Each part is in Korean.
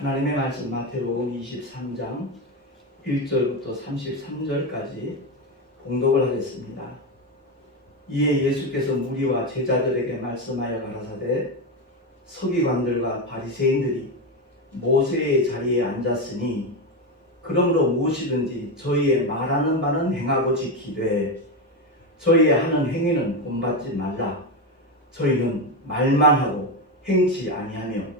하나님의 말씀 마태복음 23장 1절부터 33절까지 봉독을 하겠습니다. 이에 예수께서 무리와 제자들에게 말씀하여 가라사대 서기관들과 바리새인들이 모세의 자리에 앉았으니 그러므로 무엇이든지 저희의 말하는 바는 행하고 지키되 저희의 하는 행위는 본받지 말라. 저희는 말만 하고 행치 아니하며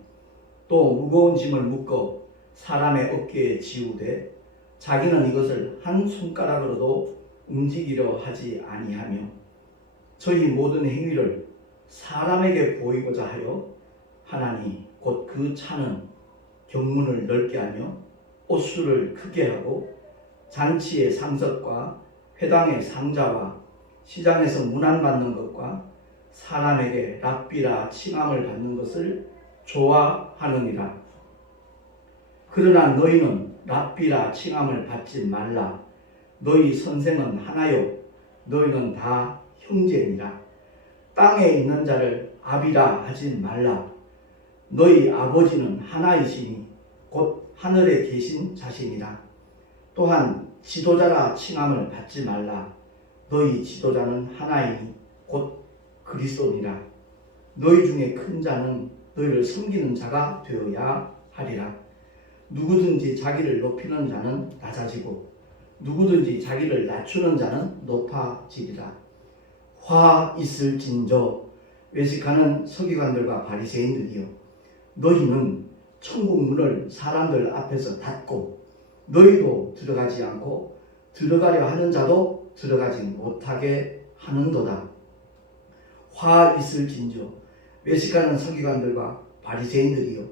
또 무거운 짐을 묶어 사람의 어깨에 지우되 자기는 이것을 한 손가락으로도 움직이려 하지 아니하며 저희 모든 행위를 사람에게 보이고자 하여 하나니 곧 그 차는 경문을 넓게 하며 옷수를 크게 하고 잔치의 상석과 회당의 상자와 시장에서 문안받는 것과 사람에게 랍비라 칭함을 받는 것을 좋아하느니라. 그러나 너희는 랍비라 칭함을 받지 말라. 너희 선생은 하나요 너희는 다 형제니라. 땅에 있는 자를 아비라 하지 말라. 너희 아버지는 하나이시니 곧 하늘에 계신 자신이라. 또한 지도자라 칭함을 받지 말라. 너희 지도자는 하나이니 곧 그리스도니라. 너희 중에 큰 자는 너희를 섬기는 자가 되어야 하리라. 누구든지 자기를 높이는 자는 낮아지고 누구든지 자기를 낮추는 자는 높아지리라. 화 있을진저 외식하는 서기관들과 바리새인들이여, 너희는 천국 문을 사람들 앞에서 닫고 너희도 들어가지 않고 들어가려 하는 자도 들어가지 못하게 하는도다. 화 있을진저 외식하는 서기관들과 바리새인들이여,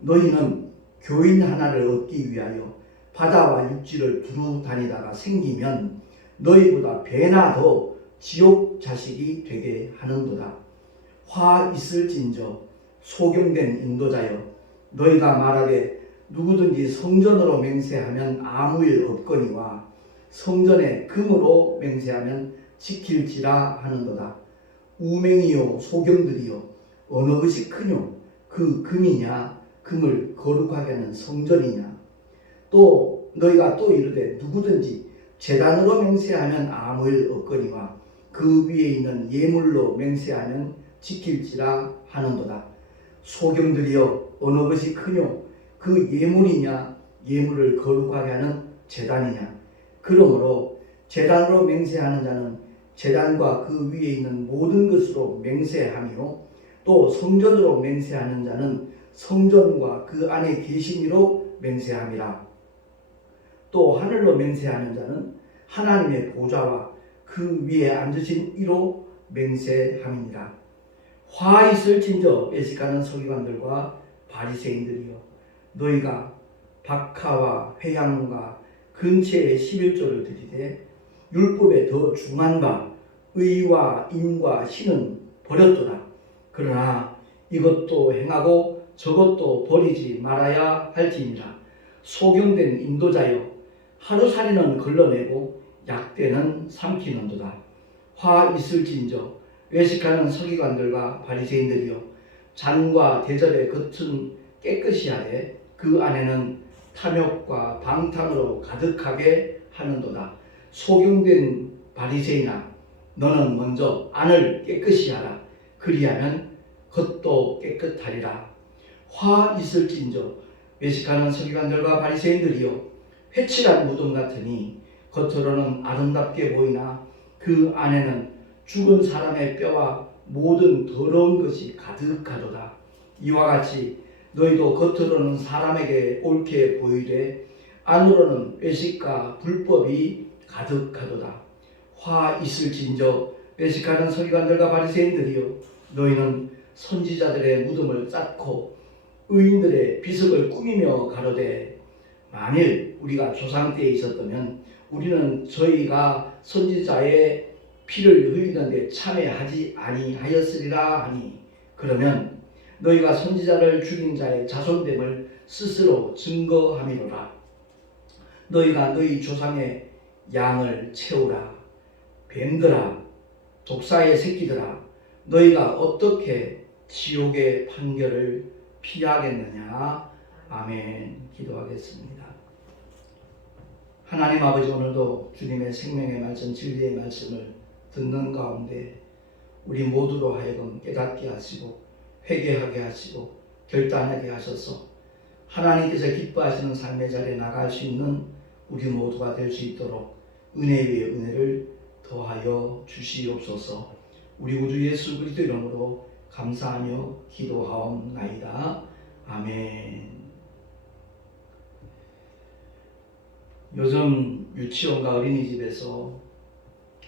너희는 교인 하나를 얻기 위하여 바다와 육지를 두루 다니다가 생기면 너희보다 배나 더 지옥 자식이 되게 하는도다. 화 있을진저 소경된 인도자여, 너희가 말하되 누구든지 성전으로 맹세하면 아무 일 없거니와 성전에 금으로 맹세하면 지킬지라 하는도다. 우맹이요 소경들이여, 어느 것이 크뇨? 그 금이냐? 금을 거룩하게 하는 성전이냐? 또 너희가 또 이르되 누구든지 제단으로 맹세하면 아무 일 없거니와 그 위에 있는 예물로 맹세하면 지킬지라 하는도다. 소경들이여, 어느 것이 크뇨? 그 예물이냐? 예물을 거룩하게 하는 제단이냐? 그러므로 제단으로 맹세하는 자는 제단과 그 위에 있는 모든 것으로 맹세하며 또 성전으로 맹세하는 자는 성전과 그 안에 계신 이로 맹세함이라. 또 하늘로 맹세하는 자는 하나님의 보좌와 그 위에 앉으신 이로 맹세함이니라. 화 있을진저 외식하는 서기관들과 바리새인들이여, 너희가 박하와 회향과 근체의 11조를 드리되 율법에 더 중한 바 의와 인과 신은 버렸도다. 그러나 이것도 행하고 저것도 버리지 말아야 할지니라. 소경된 인도자여, 하루살이는 걸러내고 약대는 삼키는도다. 화 있을진저 외식하는 서기관들과 바리새인들이여, 잔과 대접의 겉은 깨끗이 하되 그 안에는 탐욕과 방탕으로 가득하게 하는도다. 소경된 바리새인아, 너는 먼저 안을 깨끗이 하라. 그리하면 겉도 깨끗하리라. 화 있을진저 외식하는 서기관들과 바리새인들이여, 회칠한 무덤 같으니 겉으로는 아름답게 보이나 그 안에는 죽은 사람의 뼈와 모든 더러운 것이 가득하도다. 이와 같이 너희도 겉으로는 사람에게 옳게 보이되 안으로는 외식과 불법이 가득하도다. 화 있을진저 외식하는 서기관들과 바리새인들이여, 너희는 선지자들의 무덤을 쌓고 의인들의 비석을 꾸미며 가로되 만일 우리가 조상 때에 있었다면 우리는 저희가 선지자의 피를 흘리는데 참여하지 아니하였으리라 하니, 그러면 너희가 선지자를 죽인 자의 자손됨을 스스로 증거함이로라. 너희가 너희 조상의 양을 채우라. 뱀들아, 독사의 새끼들아, 너희가 어떻게 지옥의 판결을 피하겠느냐. 아멘. 기도하겠습니다. 하나님 아버지, 오늘도 주님의 생명의 말씀, 진리의 말씀을 듣는 가운데 우리 모두로 하여금 깨닫게 하시고 회개하게 하시고 결단하게 하셔서 하나님께서 기뻐하시는 삶의 자리에 나갈 수 있는 우리 모두가 될 수 있도록 은혜 위에 은혜를 더하여 주시옵소서. 우리 구주 예수 그리스도 이름으로 감사하며 기도하옵나이다. 아멘. 요즘 유치원과 어린이집에서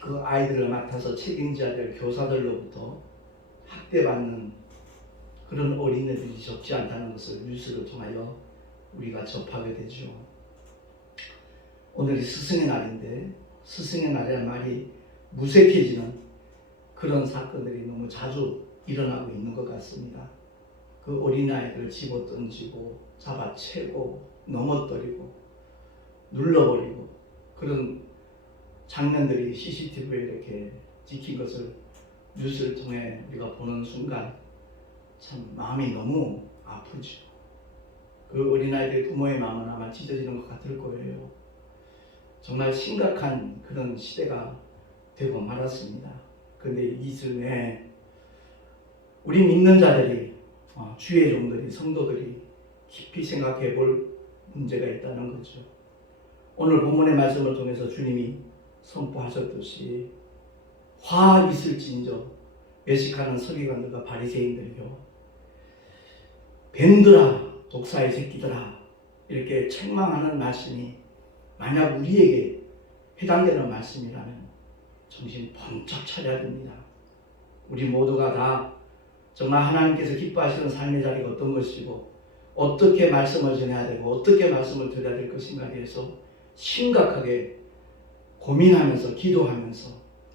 그 아이들을 맡아서 책임져야 될 교사들로부터 학대받는 그런 어린이들이 적지 않다는 것을 뉴스를 통하여 우리가 접하게 되죠. 오늘이 스승의 날인데 스승의 날이라는 말이 무색해지는 그런 사건들이 너무 자주 일어나고 있는 것 같습니다. 그 어린아이들을 집어던지고 잡아채고 넘어뜨리고 눌러버리고 그런 장면들이 CCTV에 이렇게 찍힌 것을 뉴스를 통해 우리가 보는 순간 참 마음이 너무 아프죠. 그 어린아이들 부모의 마음은 아마 찢어지는 것 같을 거예요. 정말 심각한 그런 시대가 되고 말았습니다. 그런데 이 즈음에 우리 믿는 자들이, 주의 종들이, 성도들이 깊이 생각해 볼 문제가 있다는 거죠. 오늘 본문의 말씀을 통해서 주님이 선포하셨듯이 화 있을진저 외식하는 서기관들과 바리새인들이요, 뱀들아, 독사의 새끼들아, 이렇게 책망하는 말씀이 만약 우리에게 해당되는 말씀이라면 정신 번쩍 차려야 됩니다. 우리 모두가 다 정말 하나님께서 기뻐하시는 삶의 자리가 어떤 것이고 어떻게 말씀을 전해야 되고 어떻게 말씀을 드려야 될 것인가에 대해서 심각하게 고민하면서 기도하면서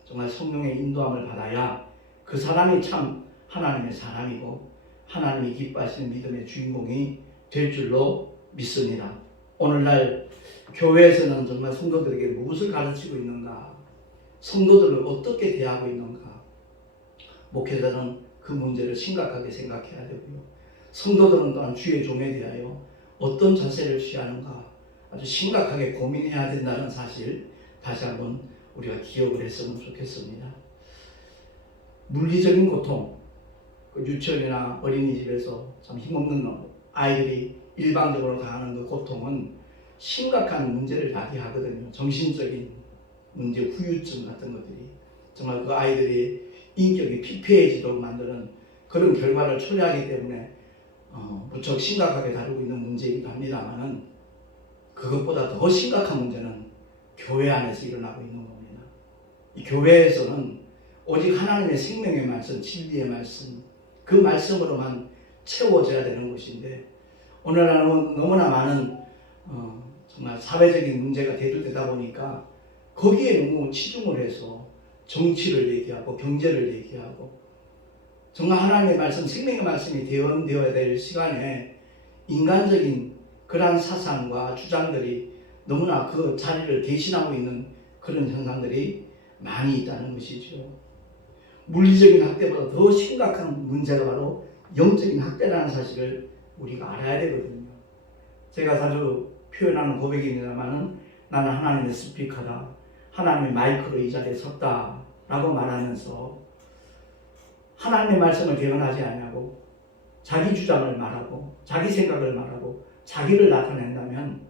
정말 성령의 인도함을 받아야 그 사람이 참 하나님의 사람이고 하나님이 기뻐하시는 믿음의 주인공이 될 줄로 믿습니다. 오늘날 교회에서는 정말 성도들에게 무엇을 가르치고 있는가, 성도들을 어떻게 대하고 있는가, 목회자는 그 문제를 심각하게 생각해야 되고요. 성도들은 또한 주의 종에 대하여 어떤 자세를 취하는가 아주 심각하게 고민해야 된다는 사실 다시 한번 우리가 기억을 했으면 좋겠습니다. 물리적인 고통, 유치원이나 어린이집에서 참 힘없는 아이들이 일방적으로 당하는 그 고통은 심각한 문제를 야기하거든요. 정신적인 문제, 후유증 같은 것들이 정말 그 아이들이 인격이 피폐해지도록 만드는 그런 결과를 초래하기 때문에 무척 심각하게 다루고 있는 문제이기도 합니다만은 그것보다 더 심각한 문제는 교회 안에서 일어나고 있는 겁니다. 이 교회에서는 오직 하나님의 생명의 말씀, 진리의 말씀, 그 말씀으로만 채워져야 되는 것인데 오늘날은 너무나 많은 정말 사회적인 문제가 대두되다 보니까 거기에 너무 치중을 해서 정치를 얘기하고 경제를 얘기하고 정말 하나님의 말씀, 생명의 말씀이 대언되어야 될 시간에 인간적인 그러한 사상과 주장들이 너무나 그 자리를 대신하고 있는 그런 현상들이 많이 있다는 것이죠. 물리적인 학대보다 더 심각한 문제가 바로 영적인 학대라는 사실을 우리가 알아야 되거든요. 제가 자주 표현하는 고백입니다만은 나는 하나님의 스피커다, 하나님의 마이크로 이 자리에 섰다 라고 말하면서 하나님의 말씀을 대언하지 않냐고 자기 주장을 말하고 자기 생각을 말하고 자기를 나타낸다면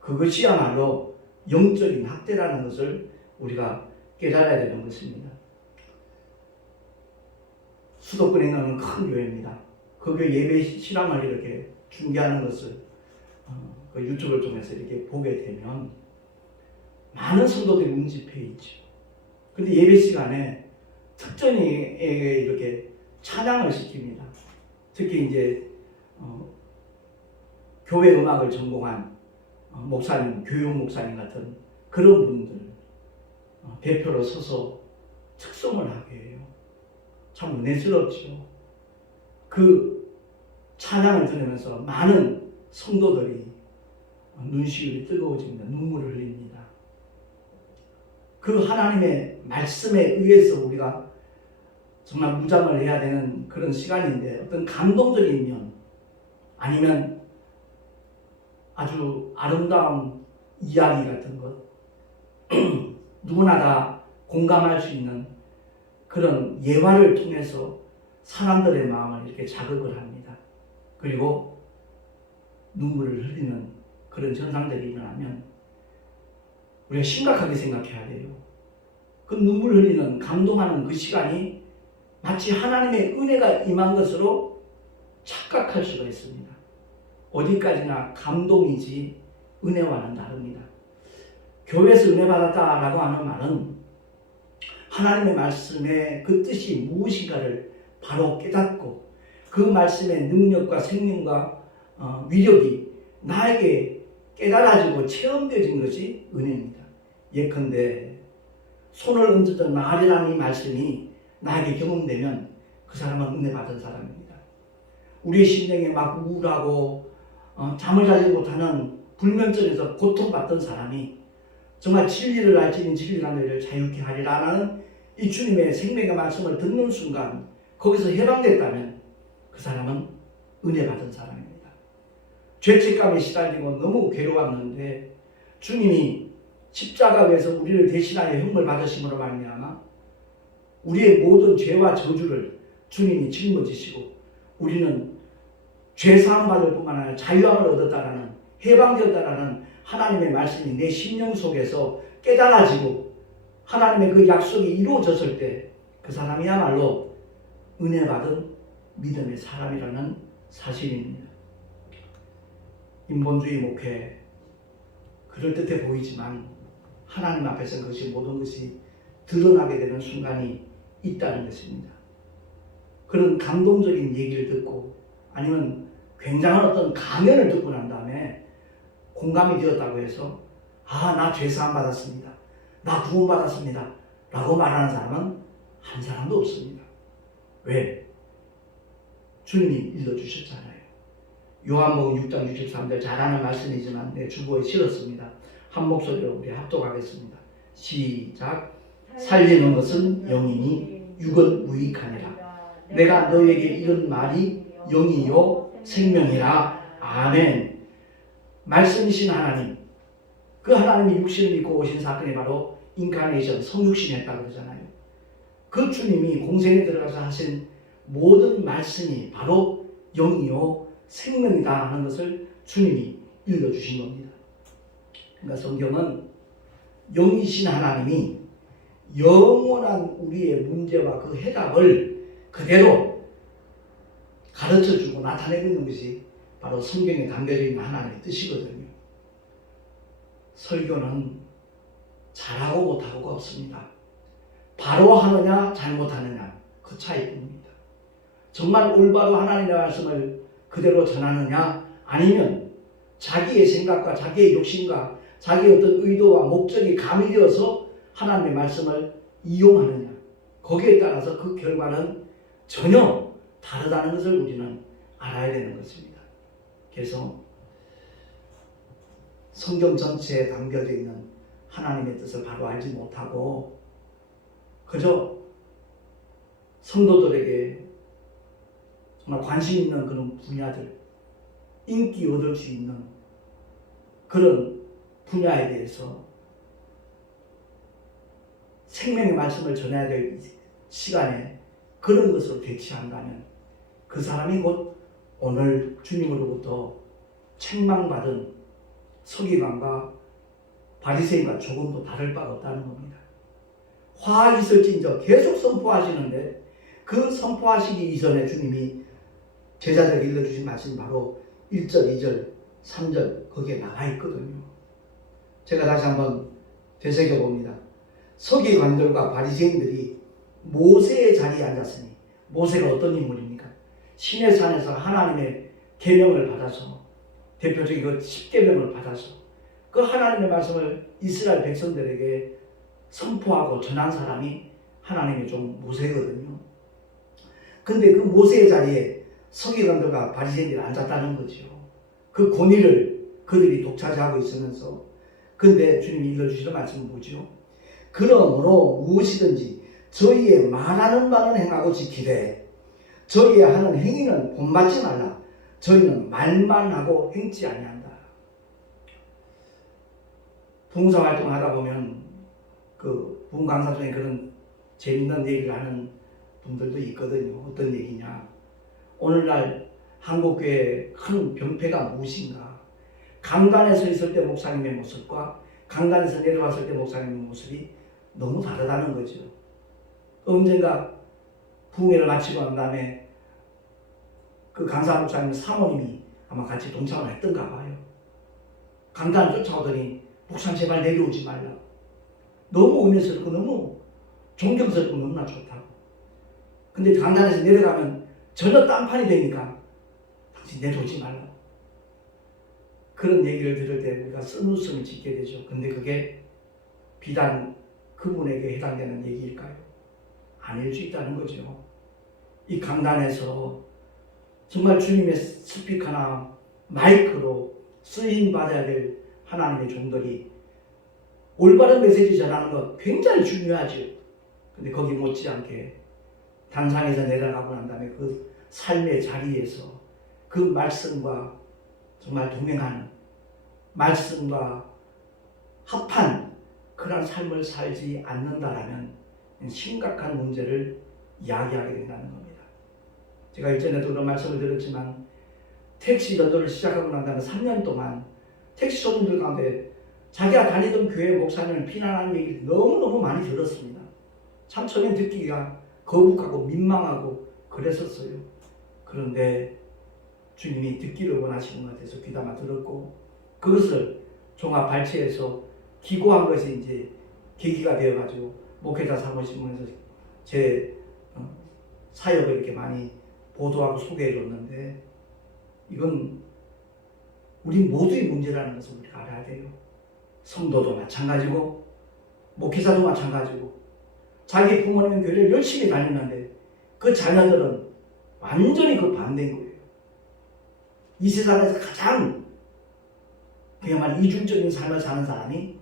그것이야말로 영적인 학대라는 것을 우리가 깨달아야 되는 것입니다. 수도권에 있는 큰 교회입니다. 그 교회 예배 실황을 이렇게 중계하는 것을 그 유튜브를 통해서 이렇게 보게 되면 많은 성도들이 운집해 있죠. 근데 예배 시간에 특정에게 이렇게 찬양을 시킵니다. 특히 이제 교회 음악을 전공한 목사님, 교육 목사님 같은 그런 분들 대표로 서서 특송을 하게 해요. 참 은혜스럽죠. 그 찬양을 들으면서 많은 성도들이 눈시울이 뜨거워집니다. 눈물을 흘립니다. 그 하나님의 말씀에 의해서 우리가 정말 무장을 해야 되는 그런 시간인데 어떤 감동적인 면 아니면 아주 아름다운 이야기 같은 것, 누구나 다 공감할 수 있는 그런 예화를 통해서 사람들의 마음을 이렇게 자극을 합니다. 그리고 눈물을 흘리는 그런 현상들이 일어나면 우리가 심각하게 생각해야 돼요. 그 눈물 흘리는, 감동하는 그 시간이 마치 하나님의 은혜가 임한 것으로 착각할 수가 있습니다. 어디까지나 감동이지 은혜와는 다릅니다. 교회에서 은혜 받았다라고 하는 말은 하나님의 말씀의 그 뜻이 무엇인가를 바로 깨닫고 그 말씀의 능력과 생명과 위력이 나에게 깨달아지고 체험되어진 것이 은혜입니다. 예컨대 손을 얹었던 아리라는 이 말씀이 나에게 경험되면 그 사람은 은혜 받은 사람입니다. 우리의 심령에 막 우울하고 잠을 자지 못하는 불면증에서 고통받던 사람이 정말 진리를 알지니 진리가 너희를 자유케 하리라는 이 주님의 생명의 말씀을 듣는 순간 거기서 해방됐다면 그 사람은 은혜 받은 사람입니다. 죄책감에 시달리고 너무 괴로웠는데 주님이 십자가에서 우리를 대신하여 형벌 받으심으로 말미암아 우리의 모든 죄와 저주를 주님이 짊어지시고 우리는 죄사함 받을 뿐만 아니라 자유함을 얻었다라는, 해방되었다라는 하나님의 말씀이 내 심령 속에서 깨달아지고 하나님의 그 약속이 이루어졌을 때 그 사람이야말로 은혜 받은 믿음의 사람이라는 사실입니다. 인본주의 목회 그럴듯해 보이지만 하나님 앞에서 그것이 모든 것이 드러나게 되는 순간이 있다는 것입니다. 그런 감동적인 얘기를 듣고 아니면 굉장한 어떤 강연을 듣고 난 다음에 공감이 되었다고 해서 나 죄사함 받았습니다. 나 구원받았습니다. 라고 말하는 사람은 한 사람도 없습니다. 왜? 주님이 일러주셨잖아요. 요한복음 6장 63절 잘 아는 말씀이지만 내 주보에 실었습니다. 한 목소리로 우리 합독하겠습니다. 시작. 살리는 것은 영이니 육은 무익하니라. 내가 너에게 이런 말이 영이요 생명이라. 아멘. 말씀이신 하나님, 그 하나님이 육신을 입고 오신 사건이 바로 인카네이션, 성육신이었다고 그러잖아요. 그 주님이 공생에 들어가서 하신 모든 말씀이 바로 영이요 생명이다 하는 것을 주님이 일러주신 겁니다. 그러니까 성경은 영이신 하나님이 영원한 우리의 문제와 그 해답을 그대로 가르쳐주고 나타내고 있는 것이 바로 성경에 담겨져 있는 하나님의 뜻이거든요. 설교는 잘하고 못하고가 없습니다. 바로 하느냐 잘못하느냐 그 차이뿐입니다. 정말 올바로 하나님의 말씀을 그대로 전하느냐 아니면 자기의 생각과 자기의 욕심과 자기의 어떤 의도와 목적이 가미되어서 하나님의 말씀을 이용하느냐 거기에 따라서 그 결과는 전혀 다르다는 것을 우리는 알아야 되는 것입니다. 그래서 성경 전체에 담겨져 있는 하나님의 뜻을 바로 알지 못하고 그저 성도들에게 정말 관심 있는 그런 분야들, 인기 얻을 수 있는 그런 분야에 대해서 생명의 말씀을 전해야 될 시간에 그런 것으로 대치한다면 그 사람이 곧 오늘 주님으로부터 책망받은 서기관과 바리새인과 조금도 다를 바가 없다는 겁니다. 화가 있을진저 계속 선포하시는데 그 선포하시기 이전에 주님이 제자들에게 일러주신 말씀이 바로 1절, 2절, 3절 거기에 나와 있거든요. 제가 다시 한번 되새겨봅니다. 서기관들과 바리새인들이 모세의 자리에 앉았으니 모세가 어떤 인물입니까? 시내 산에서 하나님의 계명을 받아서 대표적인 그 10계명을 받아서 그 하나님의 말씀을 이스라엘 백성들에게 선포하고 전한 사람이 하나님의 종 모세거든요. 근데 그 모세의 자리에 서기관들과 바리새인들이 앉았다는 거죠. 그 권위를 그들이 독차지하고 있으면서 근데 주님이 읽어주시는 말씀은 뭐죠? 그러므로 무엇이든지 저희의 말하는 바는 행하고 지키되 저희의 하는 행위는 본받지 말라. 저희는 말만 하고 행치 아니한다. 부흥사 활동을 하다 보면 그 부흥 강사 중에 그런 재밌는 얘기를 하는 분들도 있거든요. 어떤 얘기냐. 오늘날 한국교회의 큰 병폐가 무엇인가. 강단에 서 있을 때 목사님의 모습과 강단에서 내려왔을 때 목사님의 모습이 너무 다르다는 거죠. 언젠가 부흥회를 마치고 난 다음에 그 강사 목사님 사모님이 아마 같이 동참을 했던가 봐요. 강단을 쫓아오더니 목사님 제발 내려오지 말라. 너무 은혜스럽고 너무 존경스럽고 너무나 좋다고. 근데 강단에서 내려가면 전혀 딴판이 되니까 당신 내려오지 말라. 그런 얘기를 들을 때 우리가 쓴웃음을 짓게 되죠. 근데 그게 비단 그분에게 해당되는 얘기일까요? 아닐 수 있다는 거죠. 이 강단에서 정말 주님의 스피커나 마이크로 쓰임 받아야 될 하나님의 종들이 올바른 메시지 전하는 것 굉장히 중요하죠. 근데 거기 못지않게 단상에서 내려가고 난 다음에 그 삶의 자리에서 그 말씀과 정말 동행하는 말씀과 합한 그런 삶을 살지 않는다라면 심각한 문제를 이야기하게 된다는 겁니다. 제가 이전에도 그런 말씀을 드렸지만 택시 전도를 시작하고 난 다음에 3년 동안 택시 손님들 가운데 자기가 다니던 교회 목사님을 비난하는 얘기를 너무너무 많이 들었습니다. 참 처음엔 듣기가 거북하고 민망하고 그랬었어요. 그런데 주님이 듣기를 원하시는 것 같아서 귀담아 들었고 그것을 종합 발췌해서 기고한 것이 이제 계기가 되어가지고 목회자 사무실에서 제 사역을 이렇게 많이 보도하고 소개해 줬는데 이건 우리 모두의 문제라는 것을 우리가 알아야 돼요. 성도도 마찬가지고 목회자도 마찬가지고 자기 부모님 교회를 열심히 다니는데 그 자녀들은 완전히 그 반대인 거예요. 이 세상에서 가장 그야말로 이중적인 삶을 사는 사람이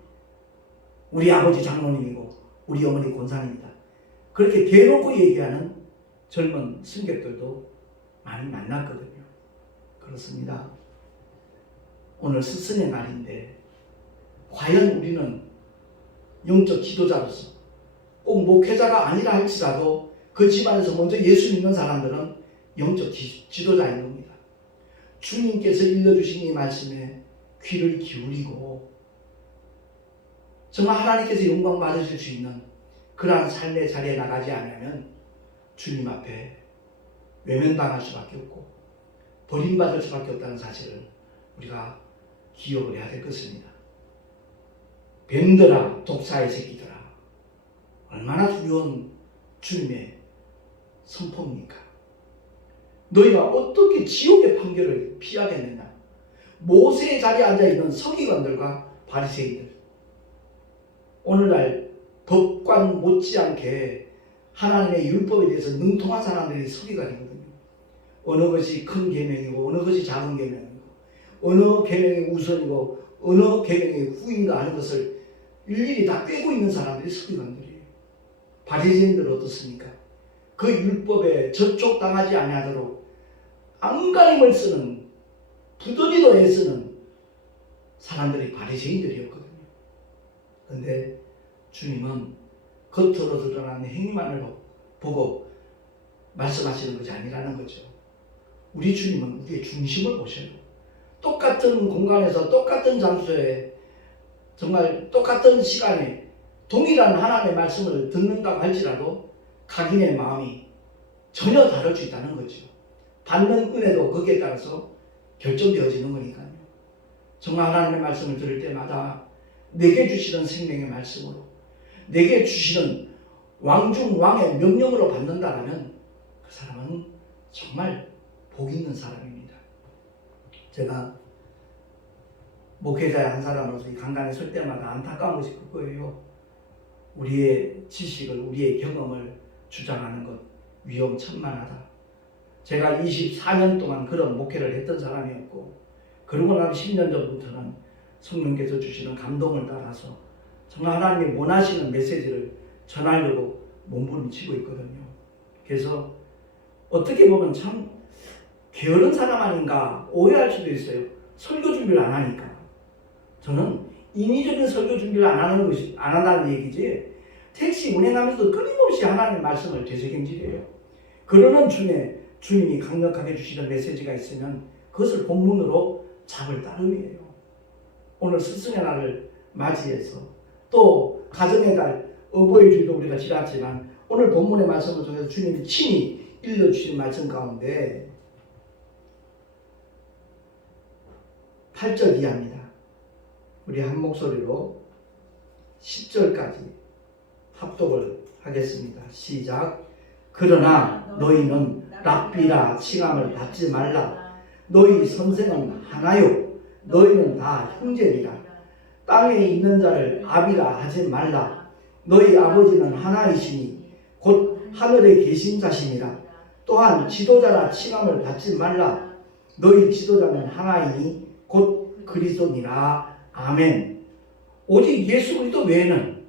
우리 아버지 장로님이고 우리 어머니 권사님이다. 그렇게 대놓고 얘기하는 젊은 승객들도 많이 만났거든요. 그렇습니다. 오늘 스승의 날인데 과연 우리는 영적 지도자로서 꼭 목회자가 아니라 할지라도 그 집안에서 먼저 예수 믿는 사람들은 영적 지도자인 겁니다. 주님께서 일러주신 이 말씀에 귀를 기울이고 정말 하나님께서 영광 받으실 수 있는 그러한 삶의 자리에 나가지 않으면 주님 앞에 외면당할 수밖에 없고 버림받을 수밖에 없다는 사실을 우리가 기억을 해야 될 것입니다. 뱀들아 독사의 새끼들아 얼마나 두려운 주님의 선포입니까? 너희가 어떻게 지옥의 판결을 피하겠느냐? 모세의 자리에 앉아있는 서기관들과 바리새인들 오늘날 법관 못지않게 하나님의 율법에 대해서 능통한 사람들이 서기관이거든요. 어느 것이 큰 계명이고 어느 것이 작은 계명이고 어느 계명이 우선이고 어느 계명이 후인가 하는 것을 일일이 다 꿰고 있는 사람들이 서기관들이에요. 바리새인들은 어떻습니까? 그 율법에 저촉당하지 아니하도록 안간힘을 쓰는 부더리도 애쓰는 사람들이 바리새인들이었거든요. 그런데 주님은 겉으로 드러나는 행위만을 보고 말씀하시는 것이 아니라는 거죠. 우리 주님은 우리의 중심을 보셔요. 똑같은 공간에서 똑같은 장소에 정말 똑같은 시간에 동일한 하나님의 말씀을 듣는다고 할지라도 각인의 마음이 전혀 다를 수 있다는 거죠. 받는 은혜도 거기에 따라서 결정되어지는 거니까요. 정말 하나님의 말씀을 들을 때마다 내게 주시는 생명의 말씀으로 내게 주시는 왕중왕의 명령으로 받는다면 그 사람은 정말 복 있는 사람입니다. 제가 목회자의 한 사람으로서 이 강단에 설 때마다 안타까운 것이 그거예요. 우리의 지식을 우리의 경험을 주장하는 것 위험천만하다. 제가 24년 동안 그런 목회를 했던 사람이었고 그러고 나서 10년 전부터는 성령께서 주시는 감동을 따라서 정말 하나님이 원하시는 메시지를 전하려고 몸부림치고 있거든요. 그래서 어떻게 보면 참 게으른 사람 아닌가 오해할 수도 있어요. 설교 준비를 안 하니까. 저는 인위적인 설교 준비를 안 한다는 얘기지. 택시 운행하면서도 끊임없이 하나님의 말씀을 되새김질해요. 그러는 중에 주님이 강력하게 주시는 메시지가 있으면 그것을 본문으로 잡을 따름이에요. 오늘 스승의 날을 맞이해서 또 가정의 달 어버이주일도 우리가 지났지만 오늘 본문의 말씀을 통해서 주님이 친히 일러주신 말씀 가운데 8절 이하입니다. 우리 한 목소리로 10절까지 합독을 하겠습니다. 시작. 그러나 너희는 랍비라 칭함을 받지 말라. 너희 선생은 하나요. 너희는 다 형제니라. 땅에 있는 자를 아비라 하지 말라. 너희 아버지는 하나이시니 곧 하늘에 계신 자시니라. 또한 지도자라 칭함을 받지 말라. 너희 지도자는 하나이니 곧 그리스도니라. 아멘. 오직 예수 그리스도 외에는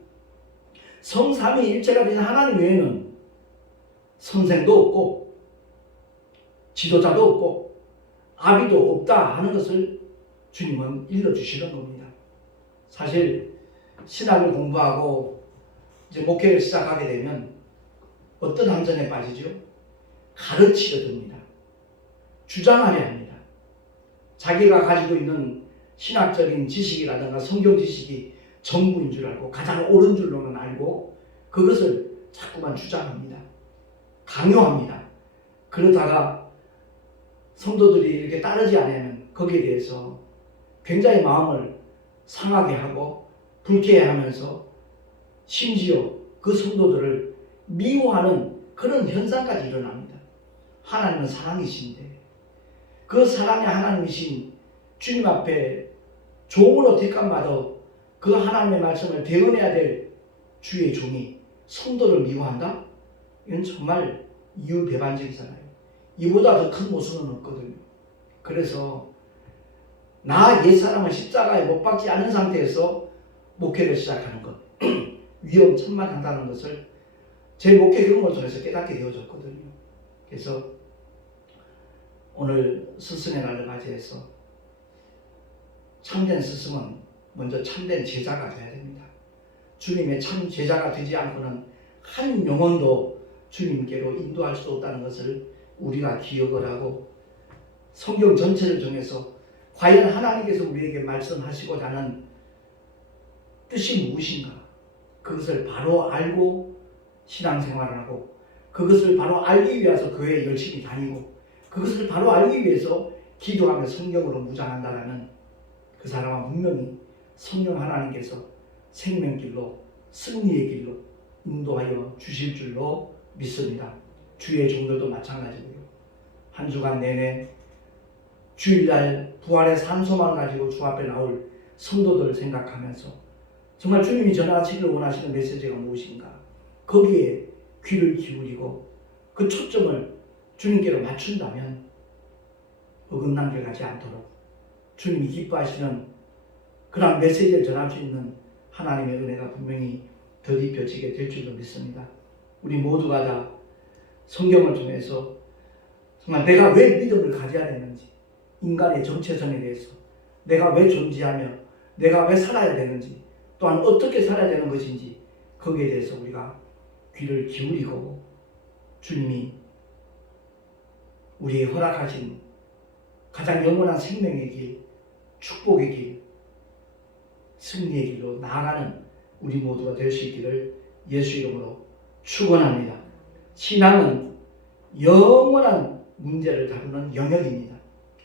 성삼위일체가 되신 하나님 외에는 선생도 없고 지도자도 없고 아비도 없다 하는 것을 주님은 일러주시는 겁니다. 사실 신학을 공부하고 이제 목회를 시작하게 되면 어떤 함정에 빠지죠? 가르치려 듭니다. 주장하려 합니다. 자기가 가지고 있는 신학적인 지식이라든가 성경 지식이 전부인 줄 알고 가장 옳은 줄로는 알고 그것을 자꾸만 주장합니다. 강요합니다. 그러다가 성도들이 이렇게 따르지 않으면 거기에 대해서 굉장히 마음을 상하게 하고 불쾌해하면서 심지어 그 성도들을 미워하는 그런 현상까지 일어납니다. 하나님은 사랑이신데 그 사랑의 하나님이신 주님 앞에 종으로 뒷감받아 그 하나님의 말씀을 대언해야 될 주의 종이 성도를 미워한다? 이건 정말 이율배반적이잖아요. 이보다 더 큰 모순은 없거든요. 그래서 나 옛사람을 십자가에 못 박지 않은 상태에서 목회를 시작하는 것 위험천만하다는 것을 제 목회 경험을 통해서 깨닫게 되어졌거든요. 그래서 오늘 스승의 날을 맞이해서 참된 스승은 먼저 참된 제자가 되어야 됩니다. 주님의 참 제자가 되지 않고는 한 영혼도 주님께로 인도할 수 없다는 것을 우리가 기억을 하고 성경 전체를 통해서 과연 하나님께서 우리에게 말씀하시고자 하는 뜻이 무엇인가 그것을 바로 알고 신앙생활을 하고 그것을 바로 알기 위해서 교회에 열심히 다니고 그것을 바로 알기 위해서 기도하며 성경으로 무장한다라는 그 사람은 분명히 성령 하나님께서 생명길로 승리의 길로 인도하여 주실 줄로 믿습니다. 주의 종들도 마찬가지고요. 한 주간 내내 주일날 부활의 산소만 가지고 주 앞에 나올 성도들을 생각하면서 정말 주님이 전하시기를 원하시는 메시지가 무엇인가 거기에 귀를 기울이고 그 초점을 주님께로 맞춘다면 어긋난 길 가지 않도록 주님이 기뻐하시는 그런 메시지를 전할 수 있는 하나님의 은혜가 분명히 덧입혀지게 될 줄로 믿습니다. 우리 모두가 다 성경을 통해서 정말 내가 왜 믿음을 가져야 되는지 인간의 정체성에 대해서 내가 왜 존재하며 내가 왜 살아야 되는지 또한 어떻게 살아야 되는 것인지 거기에 대해서 우리가 귀를 기울이고 주님이 우리의 허락하신 가장 영원한 생명의 길, 축복의 길, 승리의 길로 나아가는 우리 모두가 될 수 있기를 예수 이름으로 축원합니다. 신앙은 영원한 문제를 다루는 영역입니다.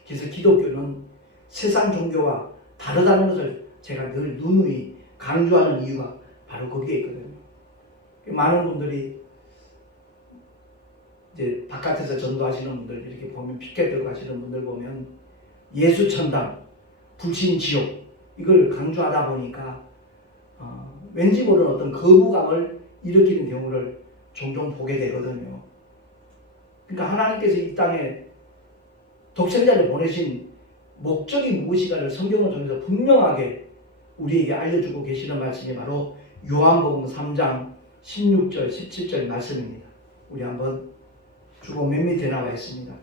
그래서 기독교는 세상 종교와 다르다는 것을 제가 늘 누누이 강조하는 이유가 바로 거기에 있거든요. 많은 분들이 이제 바깥에서 전도하시는 분들 이렇게 보면 피켓 들고 하시는 분들 보면 예수 천당, 불신 지옥 이걸 강조하다 보니까 왠지 모르는 어떤 거부감을 일으키는 경우를 종종 보게 되거든요. 그러니까 하나님께서 이 땅에 독생자를 보내신 목적이 무엇인가를 성경을 통해서 분명하게 우리에게 알려주고 계시는 말씀이 바로 요한복음 3장 16절 17절 말씀입니다. 우리 한번 주보 맨 밑에 나와 있습니다.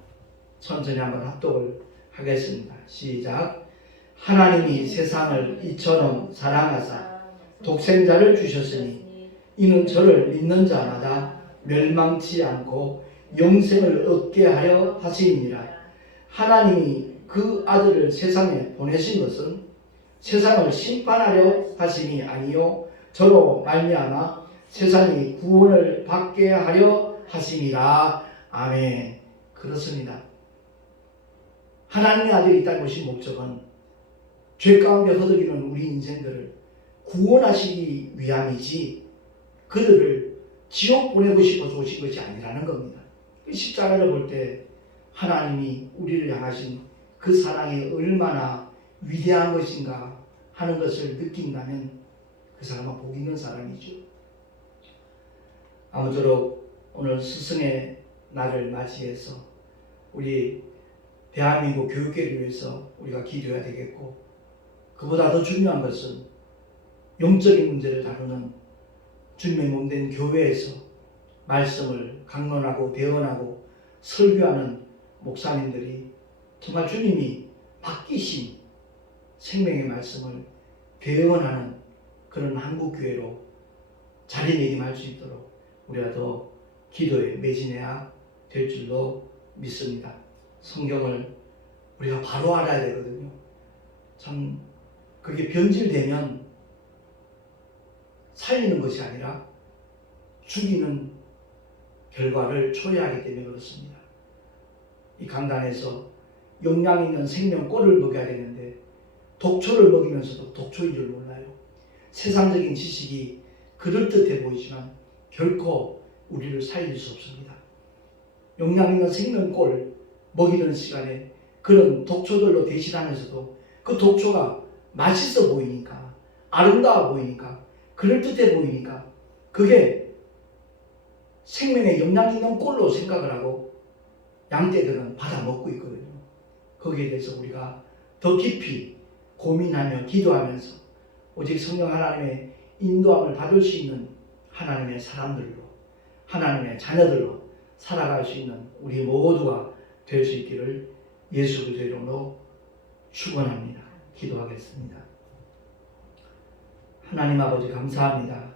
천천히 한번 합독을 하겠습니다. 시작. 하나님이 세상을 이처럼 사랑하사 독생자를 주셨으니 이는 저를 믿는 자마다 멸망치 않고 영생을 얻게 하려 하심이니라. 하나님이 그 아들을 세상에 보내신 것은 세상을 심판하려 하심이 아니요 저로 말미암아 세상이 구원을 받게 하려 하심이라. 아멘. 그렇습니다. 하나님의 아들이 이 땅에 오신 목적은 죄 가운데 허덕이는 우리 인생들을 구원하시기 위함이지 그들을 지옥 보내고 싶어서 오신 것이 아니라는 겁니다. 십자가를 볼 때 하나님이 우리를 향하신 그 사랑이 얼마나 위대한 것인가 하는 것을 느낀다면 그 사람은 복 있는 사람이죠. 아무쪼록 오늘 스승의 날을 맞이해서 우리 대한민국 교육계를 위해서 우리가 기도해야 되겠고, 그보다 더 중요한 것은 영적인 문제를 다루는 주님의 몸된 교회에서 말씀을 강론하고 대언하고 설교하는 목사님들이 정말 주님이 맡기신 생명의 말씀을 대언하는 그런 한국교회로 자리매김할 수 있도록 우리가 더 기도에 매진해야 될 줄로 믿습니다. 성경을 우리가 바로 알아야 되거든요. 참 그게 변질되면 살리는 것이 아니라 죽이는 결과를 초래하기 때문에 그렇습니다. 이 강단에서 영양 있는 생명골을 먹여야 되는데 독초를 먹이면서도 독초인 줄 몰라요. 세상적인 지식이 그럴듯해 보이지만 결코 우리를 살릴 수 없습니다. 영양 있는 생명골 먹이는 시간에 그런 독초들로 대신하면서도 그 독초가 맛있어 보이니까, 아름다워 보이니까, 그럴듯해 보이니까 그게 생명의 영양 있는 꼴로 생각을 하고 양떼들은 받아 먹고 있거든요. 거기에 대해서 우리가 더 깊이 고민하며 기도하면서 오직 성령 하나님의 인도함을 받을 수 있는 하나님의 사람들로, 하나님의 자녀들로 살아갈 수 있는 우리 모두가 될 수 있기를 예수 그리스도의 이름으로 축원합니다. 기도하겠습니다. 하나님 아버지 감사합니다.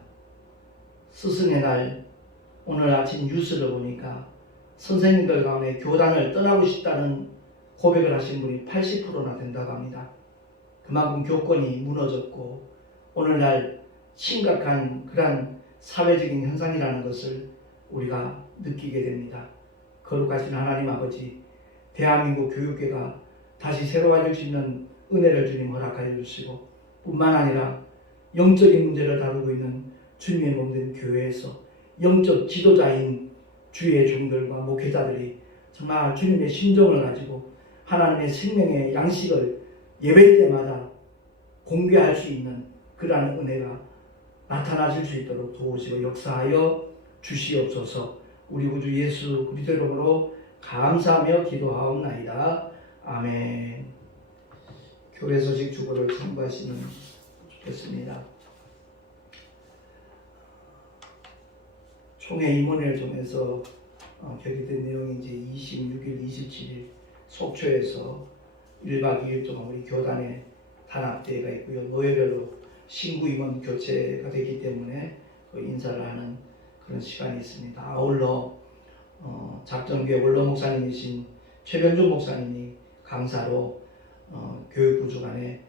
스승의 날 오늘 아침 뉴스를 보니까 선생님들 가운데 교단을 떠나고 싶다는 고백을 하신 분이 80%나 된다고 합니다. 그만큼 교권이 무너졌고 오늘날 심각한 그러한 사회적인 현상이라는 것을 우리가 느끼게 됩니다. 거룩하신 하나님 아버지, 대한민국 교육계가 다시 새로워질 수 있는 은혜를 주님 허락하여 주시고 뿐만 아니라 영적인 문제를 다루고 있는 주님의 몸된 교회에서 영적 지도자인 주의 종들과 목회자들이 정말 주님의 심정을 가지고 하나님의 생명의 양식을 예배 때마다 공개할 수 있는 그러한 은혜가 나타나실 수 있도록 도우시고 역사하여 주시옵소서. 우리 구주 예수 그리스도 이름으로 감사하며 기도하옵나이다. 아멘. 교회 소식 주보를 참고하시면 좋겠습니다. 총회 임원회를 통해서 결의된 내용이 이제 26일, 27일 속초에서 1박 2일 동안 우리 교단에 단합대회가 있고요. 노예별로 신구 임원 교체가 되기 때문에 그 인사를 하는 그런 시간이 있습니다. 아울러 작정교회 원로 목사님이신 최변준 목사님이 강사로 교육부 주간에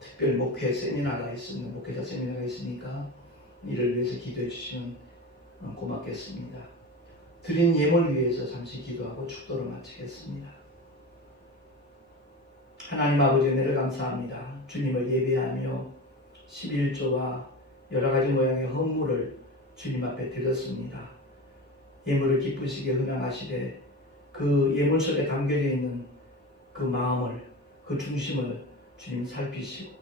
특별 목회 세미나가 있습니다. 목회자 세미나가 있으니까 이를 위해서 기도해 주시면 고맙겠습니다. 드린 예물을 위해서 잠시 기도하고 축도를 마치겠습니다. 하나님 아버지 은혜를 감사합니다. 주님을 예배하며 11조와 여러 가지 모양의 헌물을 주님 앞에 드렸습니다. 예물을 기쁘시게 헌양하시되 그 예물 속에 담겨져 있는 그 마음을, 그 중심을 주님 살피시고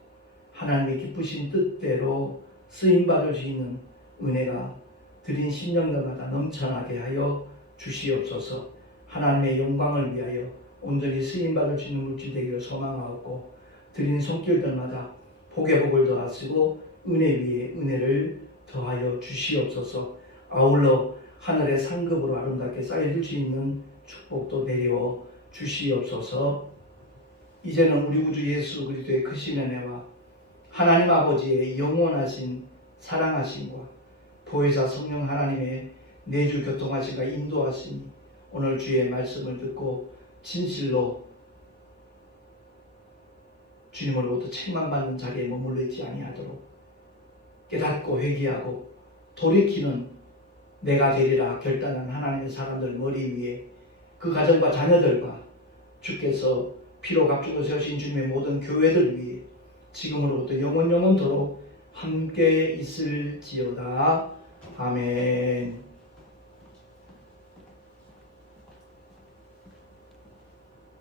하나님의 기쁘신 뜻대로 쓰임받을 수 있는 은혜가 드린 심령들마다 넘쳐나게 하여 주시옵소서. 하나님의 영광을 위하여 온전히 쓰임받을 수 있는 물질 되기를 소망하고 드린 손길들마다 복에 복을 더하시고 은혜 위에 은혜를 더하여 주시옵소서. 아울러 하늘의 상급으로 아름답게 쌓여질 수 있는 축복도 내려 주시옵소서. 이제는 우리 구주 예수 그리스도의 크신 은혜와 하나님 아버지의 영원하신 사랑하심과 보혜사 성령 하나님의 내주 교통하심과 인도하심이 오늘 주의 말씀을 듣고 진실로 주님으로부터 책망받는 자리에 머물러 있지 아니하도록 깨닫고 회개하고 돌이키는 내가 되리라 결단한 하나님의 사람들 머리 위에 그 가정과 자녀들과 주께서 피로 값주고 세우신 주님의 모든 교회들 위해 지금으로부터 영원토록 함께 있을지어다. 아멘.